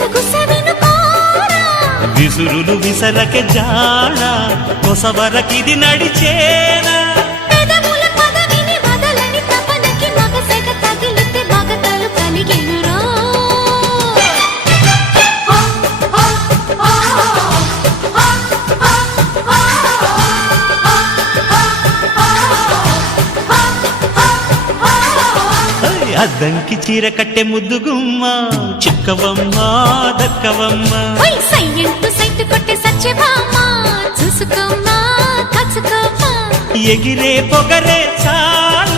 విసురులు విసరకే జాడ కొసవరకిది నడిచేనా అద్దంకి చీర కట్టె ముద్దుగుమ్మ చిక్కవమ్మ దక్కవమ్మ సైట్ కొట్టే చూసుకోమ్మా ఎగిరే పొగరే చా